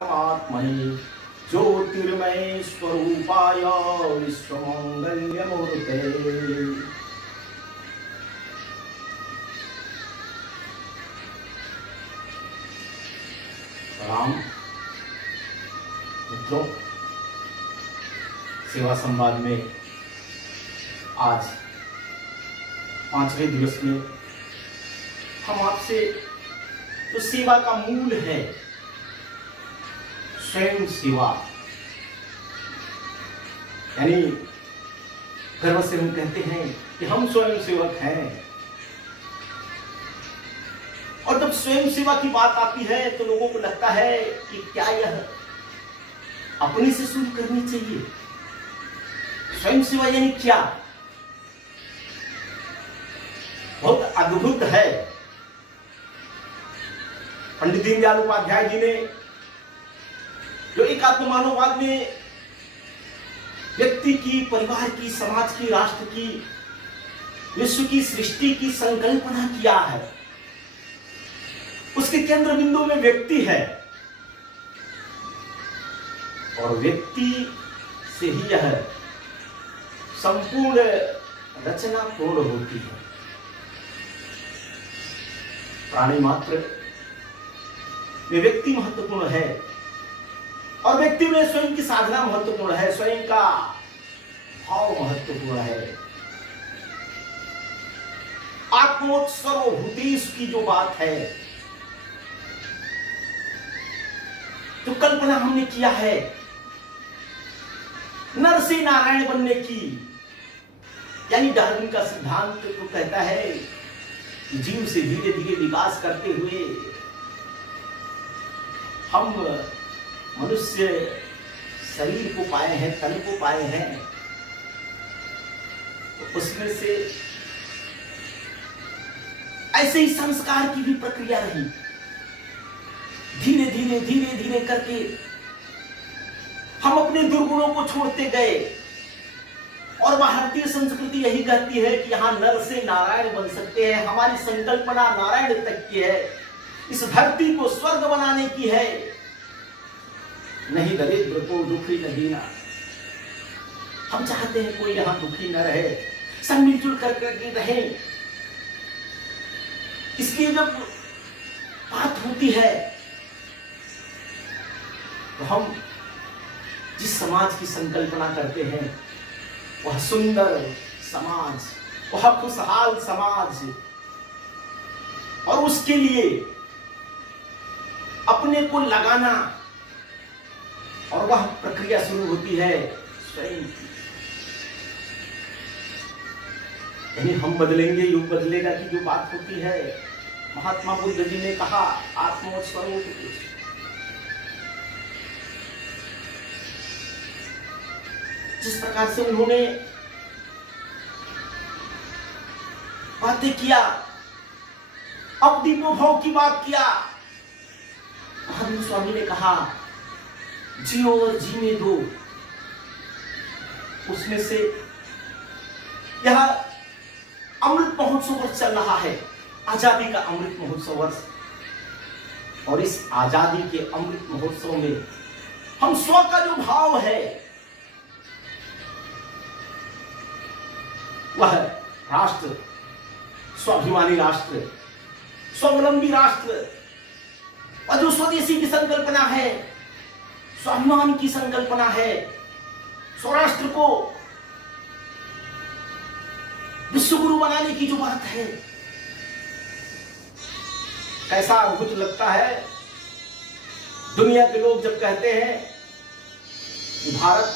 आत्मने ज्योतिर्मय स्वरूपाय विश्वमंगल्यमूर्ते। राम मित्रों, सेवा संवाद में आज 5वें दिवस में हम आपसे जो सेवा का मूल है, स्वयं सेवा, यानी गर्व से हम कहते हैं कि हम स्वयं सेवक हैं। और जब स्वयं सेवा की बात आती है तो लोगों को लगता है कि क्या यह अपने से शुरू करनी चाहिए। स्वयं सेवा यानी क्या? बहुत अद्भुत है। पंडित दीनदयाल उपाध्याय जी ने जो एकात्म मानववाद में व्यक्ति की, परिवार की, समाज की, राष्ट्र की, विश्व की सृष्टि की संकल्पना किया है, उसके केंद्र बिंदु में व्यक्ति है और व्यक्ति से ही यह संपूर्ण रचना पूर्ण होती है। प्राणी मात्र में व्यक्ति महत्वपूर्ण है और व्यक्ति में स्वयं की साधना महत्वपूर्ण है, स्वयं का भाव महत्वपूर्ण है। आत्मोत्सर्वभूतेषु की जो बात है, जो कल्पना हमने किया है नर से नारायण बनने की, यानी डार्विन का सिद्धांत तो कहता है कि जीव से धीरे धीरे विकास करते हुए हम मनुष्य शरीर को पाए हैं, तन को पाए हैं। तो उसमें से ऐसे ही संस्कार की भी प्रक्रिया रही। धीरे धीरे धीरे धीरे करके हम अपने दुर्गुणों को छोड़ते गए और भारतीय संस्कृति यही कहती है कि यहां नर से नारायण बन सकते हैं। हमारी संकल्पना नारायण तक की है, इस धरती को स्वर्ग बनाने की है। नहीं दरिद्र को दुखी न दीना। हम चाहते हैं कोई यहां दुखी न रहे, सब मिलजुल करके रहे। इसलिए जब बात होती है तो हम जिस समाज की संकल्पना करते हैं वह सुंदर समाज, वह खुशहाल समाज, और उसके लिए अपने को लगाना, और वह प्रक्रिया शुरू होती है स्वयं की। यानी हम बदलेंगे, युग बदलेगा की जो बात होती है, महात्मा बुद्ध जी ने कहा आत्मोत्सर्वभूतेषु। जिस प्रकार से उन्होंने बातें किया, अपदीपोभाव की बात किया, महावीर स्वामी ने कहा जियो और जीने दो। उसमें से यह अमृत महोत्सव वर्ष चल रहा है, आजादी का अमृत महोत्सव वर्ष, और इस आजादी के अमृत महोत्सव में हम स्व का जो भाव है, वह राष्ट्र, स्वाभिमानी राष्ट्र, स्वावलंबी राष्ट्र, और जो स्वदेशी की संकल्पना है, स्वाभिमान की संकल्पना है, स्वराष्ट्र को विश्व गुरु बनाने की जो बात है, कैसा अद्भुत लगता है। दुनिया के लोग जब कहते हैं कि भारत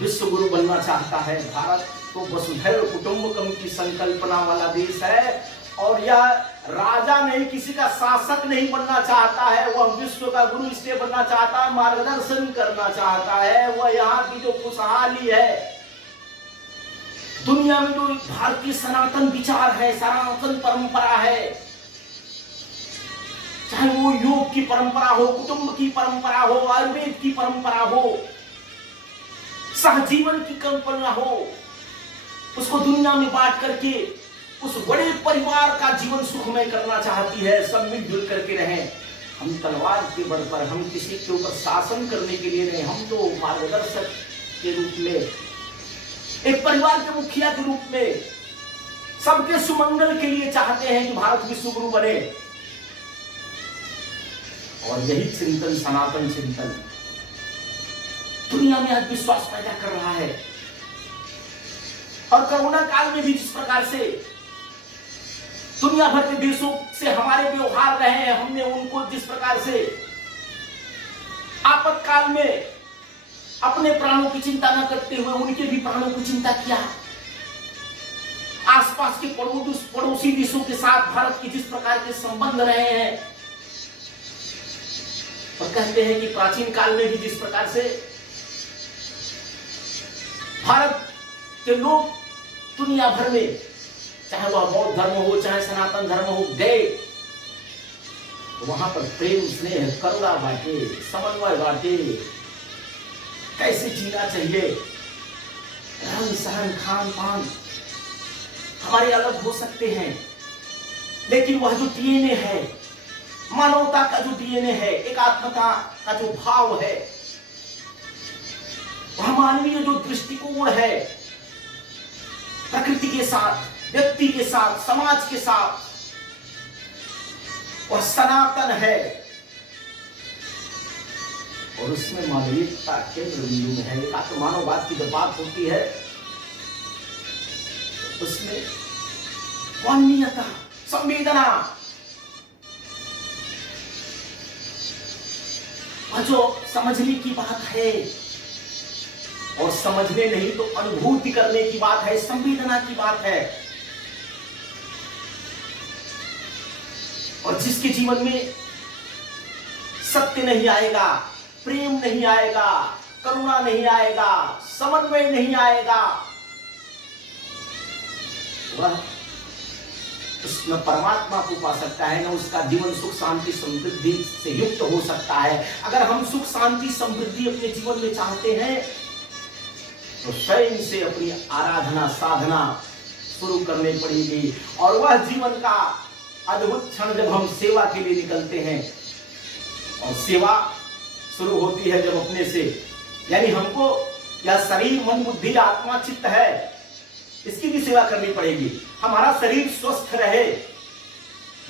विश्व गुरु बनना चाहता है, भारत तो वसुधैव कुटुंबकम की संकल्पना वाला देश है, और यह राजा नहीं, किसी का शासक नहीं बनना चाहता है, वह विश्व का गुरु इसलिए बनना चाहता है, मार्गदर्शन करना चाहता है। वह यहाँ की जो खुशहाली है, दुनिया में जो भारतीय सनातन विचार है, सनातन परंपरा है, चाहे वो योग की परंपरा हो, कुटुंब की परंपरा हो, आयुर्वेद की परंपरा हो, सहजीवन की कल्पना हो, उसको दुनिया में बांट करके उस बड़े परिवार का जीवन सुखमय करना चाहती है। सब मिलजुल करके रहें। हम तलवार के बल पर, हम किसी के ऊपर शासन करने के लिए नहीं, हम तो मार्गदर्शक के रूप में, एक परिवार के मुखिया के रूप में सबके सुमंगल के लिए चाहते हैं कि भारत विश्व गुरु बने। और यही चिंतन, सनातन चिंतन दुनिया में आज विश्वास पैदा कर रहा है। और कोरोना काल में भी जिस प्रकार से दुनिया भर के देशों से हमारे व्यवहार रहे हैं, हमने उनको जिस प्रकार से आपातकाल में अपने प्राणों की चिंता न करते हुए उनके भी प्राणों की चिंता किया। आसपास के पड़ोसी देशों के साथ भारत के जिस प्रकार के संबंध रहे हैं, और कहते हैं कि प्राचीन काल में भी जिस प्रकार से भारत के लोग दुनिया भर में, चाहे वह बौद्ध धर्म हो चाहे सनातन धर्म हो, गए वहां पर प्रेम, स्नेह, करुणा बांटे, समन्वय बांटे, कैसे जीना चाहिए, रहन सहन, खान पान हमारे अलग हो सकते हैं, लेकिन वह जो डीएनए है, मानवता का जो डीएनए है, एकात्मता का जो भाव है, वह मानवीय जो दृष्टिकोण है, प्रकृति के साथ, व्यक्ति के साथ, समाज के साथ, वह सनातन है। और उसमें मानवीयता केंद्र बिंदु में है। एकात्म मानववाद की जब बात होती है, उसमें मानवीयता, संवेदना, जो समझने की बात है, और समझने नहीं तो अनुभूति करने की बात है, संवेदना की बात है। और जिसके जीवन में सत्य नहीं आएगा, प्रेम नहीं आएगा, करुणा नहीं आएगा, समन्वय नहीं आएगा, वह उसमें परमात्मा को पा सकता है, न उसका जीवन सुख शांति समृद्धि से युक्त हो सकता है। अगर हम सुख शांति समृद्धि अपने जीवन में चाहते हैं तो स्वयं से अपनी आराधना साधना शुरू करनी पड़ेगी। और वह जीवन का अद्भुत क्षण जब हम सेवा के लिए निकलते हैं, और सेवा शुरू होती है जब अपने से, यानी हमको यह शरीर, मन, बुद्धि, आत्मा, चित्त है, इसकी भी सेवा करनी पड़ेगी। हमारा शरीर स्वस्थ रहे,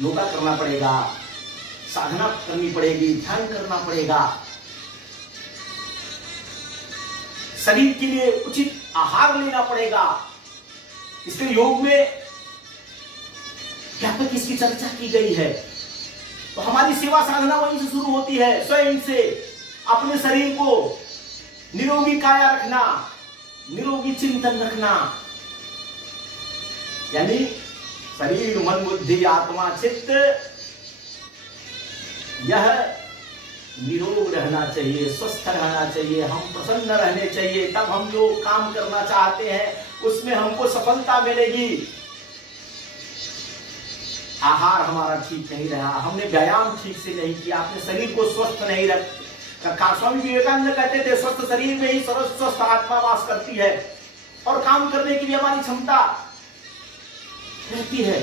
योगा करना पड़ेगा, साधना करनी पड़ेगी, ध्यान करना पड़ेगा, शरीर के लिए उचित आहार लेना पड़ेगा। इसलिए योग में व्यापक इसकी चर्चा की गई है। तो हमारी सेवा साधना वहीं से शुरू होती है, स्वयं से अपने शरीर को निरोगी काया रखना, निरोगी चिंतन रखना, यानी शरीर, मन, बुद्धि, आत्मा, चित्त, यह निरोग रहना चाहिए, स्वस्थ रहना चाहिए, हम प्रसन्न रहने चाहिए। तब हम जो काम करना चाहते हैं उसमें हमको सफलता मिलेगी। आहार हमारा ठीक नहीं रहा, हमने व्यायाम ठीक से नहीं किया, अपने शरीर को स्वस्थ नहीं रखा। स्वामी विवेकानंद कहते थे, स्वस्थ शरीर में ही स्वस्थ आत्मा वास करती है, और काम करने की भी हमारी क्षमता रहती है।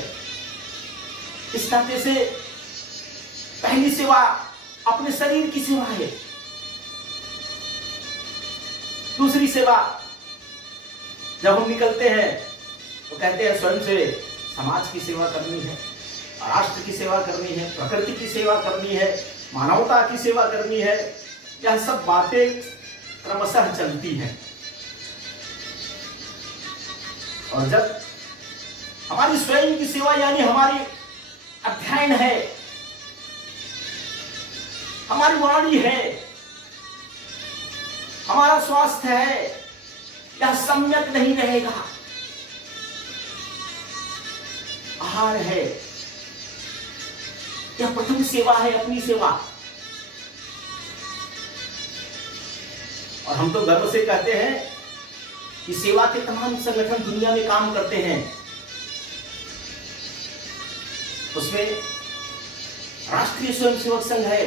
इस नाते से पहली सेवा अपने शरीर की सेवा है। दूसरी सेवा जब हम निकलते हैं तो कहते हैं स्वयं से समाज की सेवा करनी है, राष्ट्र की सेवा करनी है, प्रकृति की सेवा करनी है, मानवता की सेवा करनी है। यह सब बातें क्रमशः चलती हैं। और जब हमारी स्वयं की सेवा, यानी हमारी अध्ययन है, हमारी वाणी है, हमारा स्वास्थ्य है, यह सम्यक नहीं रहेगा, आहार है, यह प्रथम सेवा है, अपनी सेवा। और हम तो गर्व से कहते हैं कि सेवा के तमाम संगठन दुनिया में काम करते हैं, उसमें राष्ट्रीय स्वयंसेवक संघ है,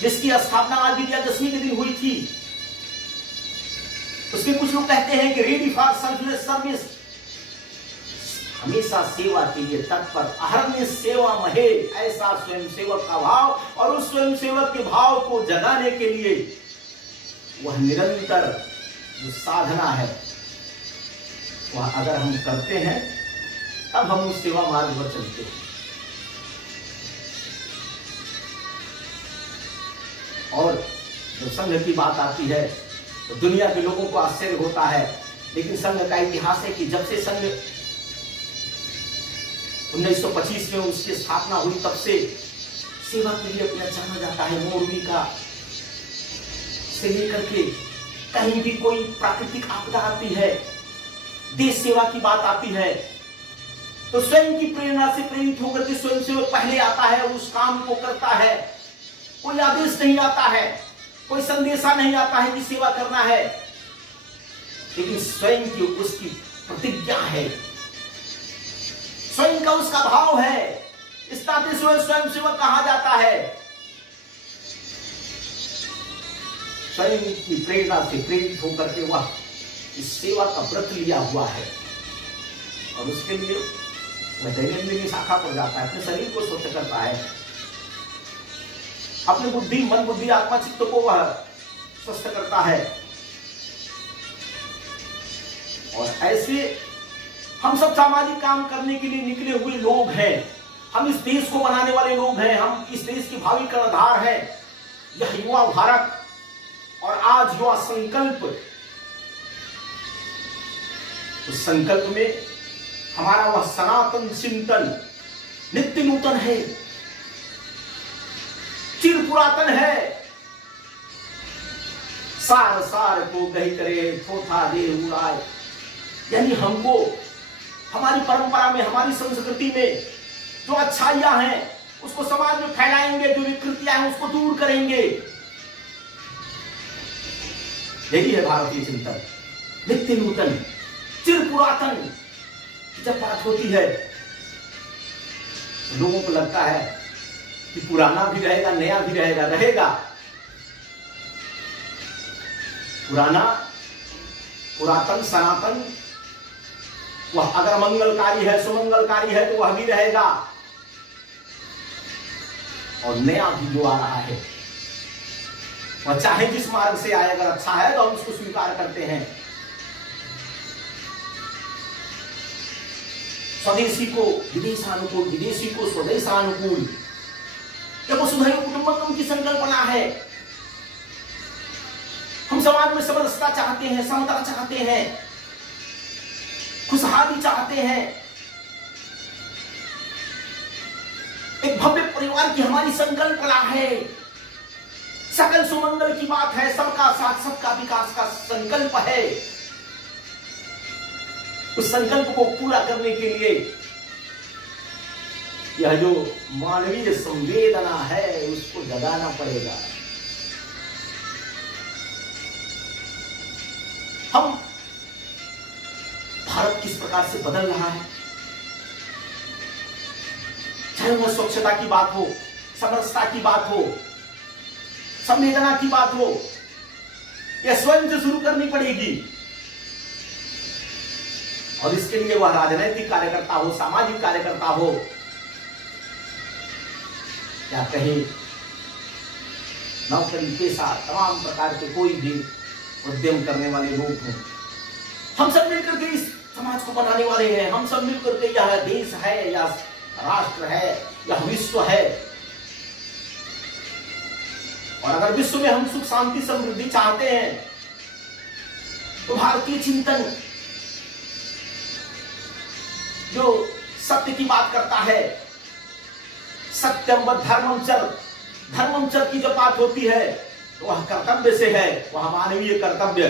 जिसकी स्थापना आज विजयादशमी के दिन हुई थी। उसके कुछ लोग कहते हैं कि रेडी फॉर सेल्फलेस सर्विस, हमेशा सेवा के लिए तत्पर, अहर्निश सेवा महे, ऐसा स्वयं सेवक का भाव। और उस स्वयं सेवक के भाव को जगाने के लिए वह निरंतर जो साधना है वह अगर हम करते हैं तब हम उस सेवा मार्ग पर चलते हैं। और जब संघ की बात आती है तो दुनिया के लोगों को आश्चर्य होता है, लेकिन संघ का इतिहास है कि जब से संघ 1925 में उसकी स्थापना हुई तब से सेवा के लिए अपना जाना जाता है। मोरबी का से लेकर के कहीं भी कोई प्राकृतिक आपदा आती है, देश सेवा की बात आती है, तो स्वयं की प्रेरणा से प्रेरित होकर के स्वयं सेवक पहले आता है और उस काम को करता है। कोई आदेश नहीं आता है, कोई संदेशा नहीं आता है कि सेवा करना है, लेकिन स्वयं की उसकी प्रतिज्ञा है, स्वयं का उसका भाव है। इस नाते स्वयं सेवक कहा जाता है। स्वयं की प्रेरणा से प्रेरित होकर के वह इस सेवा का व्रत लिया हुआ है और उसके लिए वह दैनंदिन शाखा पर जाता है, अपने शरीर को स्वच्छ करता है, अपनी बुद्धि, मन, बुद्धि, आत्मा, चित्त को वह स्वस्थ करता है। और ऐसे हम सब सामाजिक काम करने के लिए निकले हुए लोग हैं। हम इस देश को बनाने वाले लोग हैं, हम इस देश के भावी कर्णधार हैं। यह युवा भारत और आज युवा संकल्प, उस संकल्प में हमारा वह सनातन चिंतन नित्य नूतन है, चिर पुरातन है। सार सार को गही करे थोथा दे उड़ाए, यानी हमको हमारी परंपरा में, हमारी संस्कृति में जो अच्छाइयां हैं उसको समाज में फैलाएंगे, जो विकृतियां हैं उसको दूर करेंगे। यही है भारतीय चिंतन, नित्य नूतन, चिर पुरातन। जब बात होती है तो लोगों को लगता है कि पुराना भी रहेगा, नया भी रहेगा। रहेगा पुराना, पुरातन, सनातन, वह अगर मंगलकारी है, सुमंगलकारी है तो वह भी रहेगा। और नया भी जो आ रहा है वह चाहे जिस मार्ग से आए, अगर अच्छा है तो हम उसको स्वीकार करते हैं। स्वदेशी को विदेशानुकूल, विदेशी को स्वदेशानुकूल, यह वसुधैव कुटुंबकम की संकल्पना है। हम समाज में समरसता चाहते हैं, समता चाहते हैं, खुशहाली चाहते हैं। एक भव्य परिवार की हमारी संकल्पना है। सकल सुमंगल की बात है, सबका साथ, सबका विकास का संकल्प है। उस संकल्प को पूरा करने के लिए यह जो मानवीय संवेदना है उसको जगाना पड़ेगा। हम भारत किस प्रकार से बदल रहा है, चाहे वह स्वच्छता की बात हो, समरसता की बात हो, संवेदना की बात हो, यह स्वयं से शुरू करनी पड़ेगी। और इसके लिए वह राजनीतिक कार्यकर्ता हो, सामाजिक कार्यकर्ता हो, या कहीं नौकरी पेशा, तमाम प्रकार के कोई भी उद्यम करने वाले लोग हों, हम सब मिलकर के इस समाज को बनाने वाले हैं। हम सब मिलकर के यह देश है या राष्ट्र है या विश्व है। और अगर विश्व में हम सुख, शांति, समृद्धि चाहते हैं तो भारतीय चिंतन जो सत्य की बात करता है, सत्यम व धर्मंचर, धर्मंचर की जब बात होती है तो वह कर्तव्य से है, वह मानवीय कर्तव्य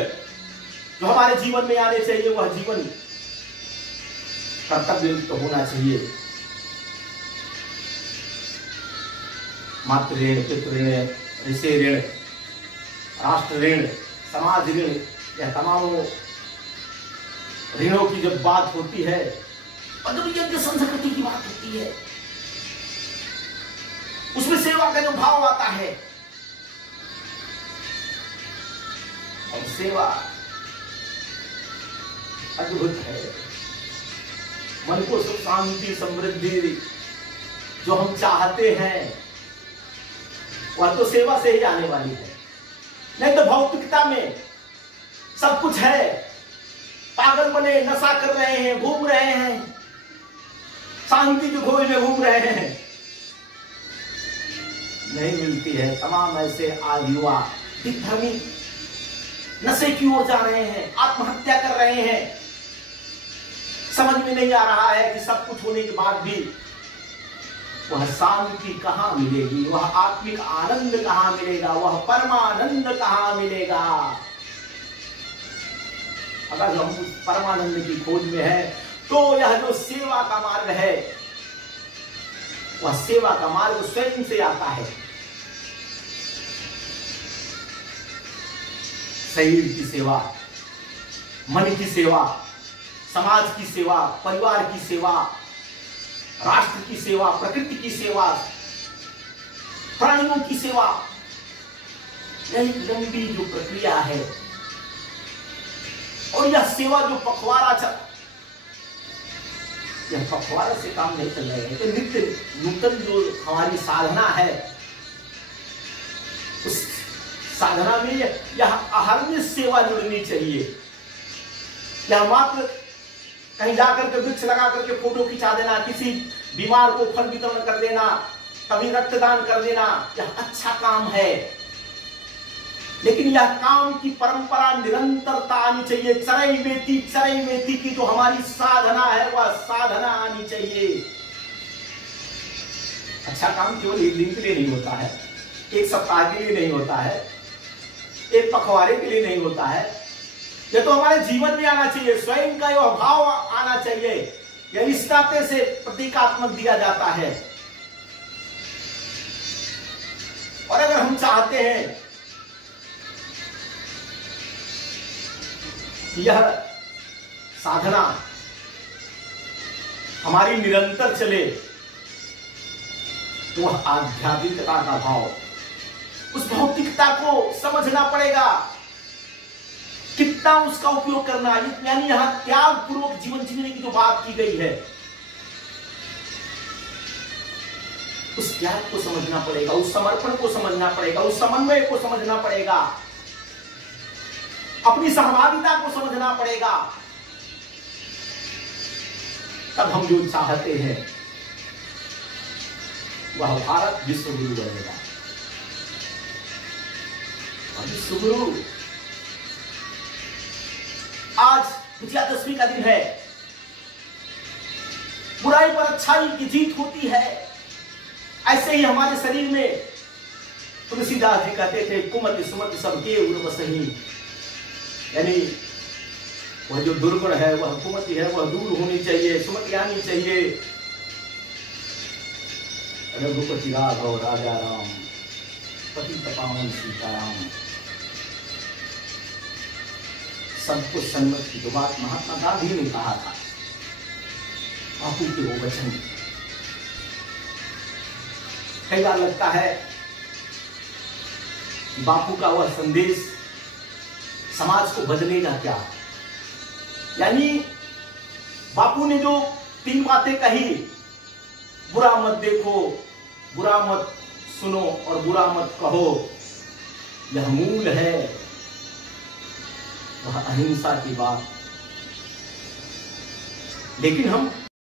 जो हमारे जीवन में आने चाहिए, वह जीवन कर्तव्य तो होना चाहिए। मातृ ऋण, पितृ ऋण, ऋषि ऋण, राष्ट्र ऋण, समाज ऋण, यह तमाम ऋणों की जब बात होती है, यज्ञ संस्कृति की बात होती है, उसमें सेवा का जो भाव आता है, और सेवा अद्भुत है। मन को सुख शांति समृद्धि जो हम चाहते हैं वह तो सेवा से ही आने वाली है। नहीं तो भौतिकता में सब कुछ है, पागल बने नशा कर रहे हैं, घूम रहे हैं, शांति के खोज में घूम रहे हैं, नहीं मिलती है। तमाम ऐसे आज युवा विधर्मी नशे की ओर जा रहे हैं, आत्महत्या कर रहे हैं। समझ में नहीं आ रहा है कि सब कुछ होने के बाद भी वह शांति कहां मिलेगी, वह आत्मिक आनंद कहां मिलेगा, वह परमानंद कहां मिलेगा। अगर हम परमानंद की खोज में है तो यह जो सेवा का मार्ग है वह सेवा का मार्ग स्वयं से आता है। शरीर की सेवा, मन की सेवा, समाज की सेवा, परिवार की सेवा, राष्ट्र की सेवा, प्रकृति की सेवा, प्राणियों की सेवा, यह लंबी जो प्रक्रिया है। और यह सेवा जो पखवाड़ा यह पखवाड़ा से काम नहीं चल रहा है। तो नित्य नूतन जो हमारी साधना है उस साधना में यह अहर्निश सेवा जुड़नी चाहिए। यह मात्र कहीं जाकर के वृक्ष लगा करके फोटो खिंचा देना, किसी बीमार को फल वितरण कर देना, कभी रक्तदान कर देना, यह अच्छा काम है। लेकिन यह काम की परंपरा निरंतरता आनी चाहिए। चरई वेती की जो हमारी साधना है वह साधना आनी चाहिए। अच्छा काम केवल एक दिन के लिए नहीं होता है, एक सप्ताह के लिए नहीं होता है, एक पखवाड़े के लिए नहीं होता है। यह तो हमारे जीवन में आना चाहिए, स्वयं का यह भाव आना चाहिए। यह इस नाते से प्रतीकात्मक दिया जाता है। और अगर हम चाहते हैं यह साधना हमारी निरंतर चले तो वह आध्यात्मिकता का भाव, उस भौतिकता को समझना पड़ेगा, कितना उसका उपयोग करना। यानी यहां त्याग पूर्वक जीवन जीने की जो बात की गई है उस त्याग को समझना पड़ेगा, उस समर्पण को समझना पड़ेगा, उस समन्वय को समझना पड़ेगा, अपनी सहभागिता को समझना पड़ेगा। तब हम जो चाहते हैं वह भारत विश्व गुरु बनेगा। विश्व गुरु आज विजयादशमी का दिन है। बुराई पर अच्छाई की जीत होती है। ऐसे ही हमारे शरीर में तुलसीदास जी कहते थे, कुमति सुमति सबके उर बसही, यानी वह जो दुर्गुण है, वह कुमति है, वह दूर होनी चाहिए, सुमति आनी चाहिए। रघुपति राघव राजा राम, पतित पावन सीताराम, सबको सन्मत की जो बात महात्मा गांधी ने कहा था, बापू के वो वचन। कई बार लगता है बापू का वह संदेश समाज को बदलेगा क्या। यानी बापू ने जो 3 बातें कही, बुरा मत देखो, बुरा मत सुनो और बुरा मत कहो, यह मूल है वह अहिंसा की बात। लेकिन हम